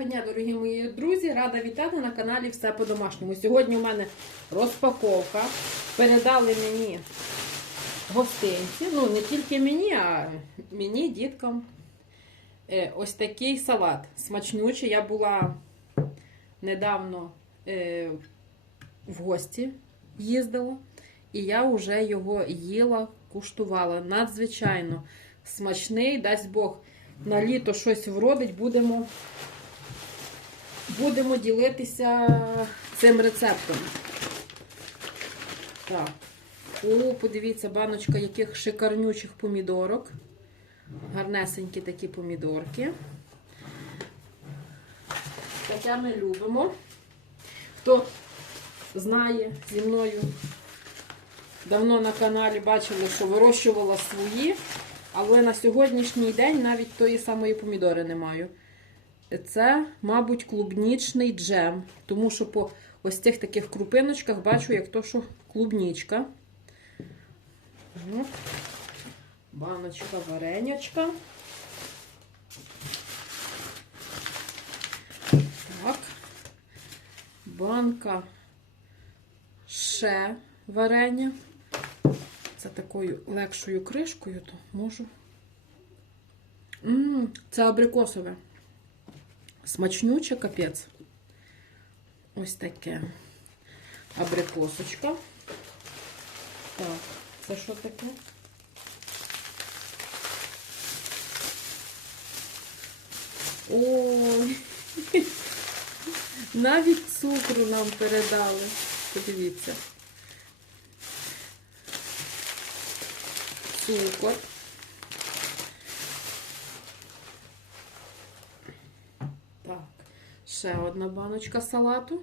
Доброго дня, дорогі мої друзі! Рада вітати на каналі Все по-домашньому. Сьогодні у мене розпаковка. Передали мені гостинці. Ну, не тільки мені, а мені, діткам. Е, Ось такий салат. Смачнючий. Я була недавно е, в гості їздила, і я вже його їла, куштувала. Надзвичайно смачний, дасть Бог на літо щось вродить, будемо, будемо ділитися цим рецептом. Так. О, подивіться, баночка яких шикарнючих помідорок. Гарнесенькі такі помідорки. Таке ми любимо. Хто знає зі мною, давно на каналі бачили, що вирощувала свої. Але на сьогоднішній день навіть тої самої помідори не маю. Це, мабуть, клубнічний джем. Тому що по ось цих таких крупиночках бачу, як то, що клубнічка. Баночка варенячка. Так. Банка ще варення. Це такою легшою кришкою, то можу. Ммм, це абрикосове. Смачнюче капець. Ось таке. Абрикосочка. Так, це що таке? Ой, навіть цукру нам передали. Подивіться. цукор. Так, ще одна баночка салату.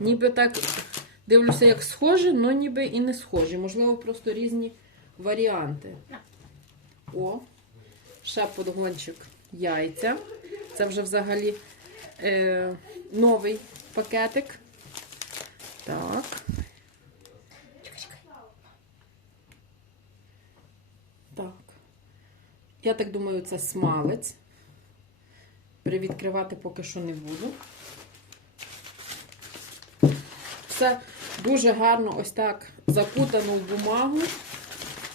Ніби так дивлюся, як схоже, але ніби і не схожі. Можливо, просто різні варіанти. О, ще подгончик яйця. Це вже взагалі е, новий пакетик. Так. Так. Я так думаю, це смалець. Перевідкривати поки що не буду. Все дуже гарно ось так закутано в бумагу,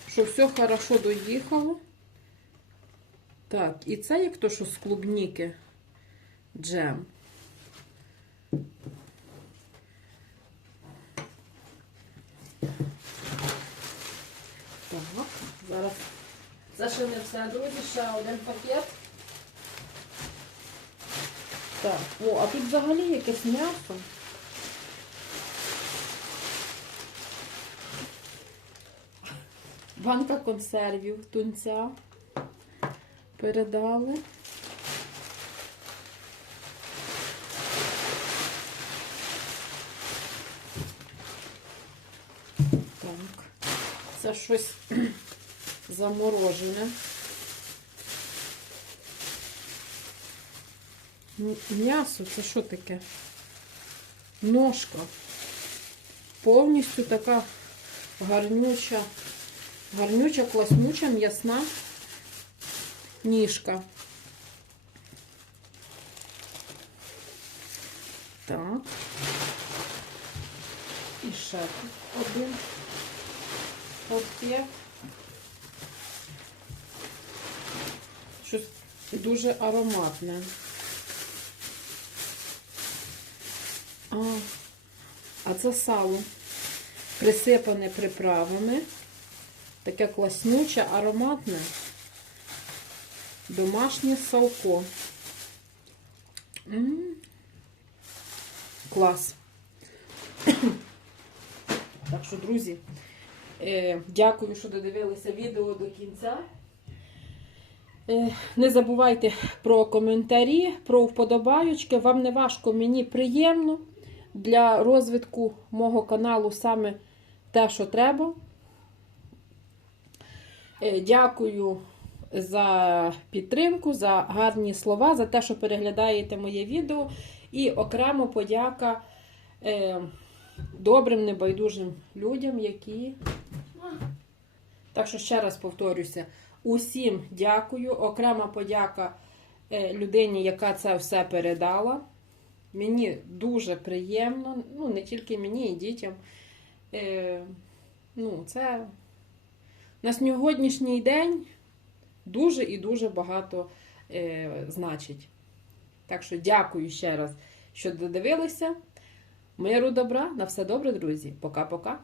щоб все хорошо доїхало. Так, і це як то, що з клубніки джем. Так, зараз. Не все, друзі, ще один пакет. Так, о, а тут взагалі якесь м'ясо. Банка консервів тунця передали. Так. Це щось заморожене. М'ясо, це що таке? Ножка. Повністю така гарнюча, гарнюча, класнюча, м'ясна ніжка. Так. І ще один пакет. Щось дуже ароматне. А, а це сало присипане приправами. Таке класнюче, ароматне. Домашнє салко. М -м -м. Клас. Так що, друзі, е, дякую, що додивилися відео до кінця. Е, Не забувайте про коментарі, про вподобайочки. Вам не важко, мені приємно для розвитку мого каналу саме те, що треба. Е, Дякую за підтримку, за гарні слова, за те, що переглядаєте моє відео. І окремо подяка е, добрим, небайдужим людям, які. Так що ще раз повторюся, Усім дякую. Окрема подяка е, людині, яка це все передала. Мені дуже приємно, ну не тільки мені, і дітям. Е, ну, це на сьогоднішній день дуже і дуже багато е, значить. Так що дякую ще раз, що додивилися. Миру добра, на все добре, друзі. Пока-пока.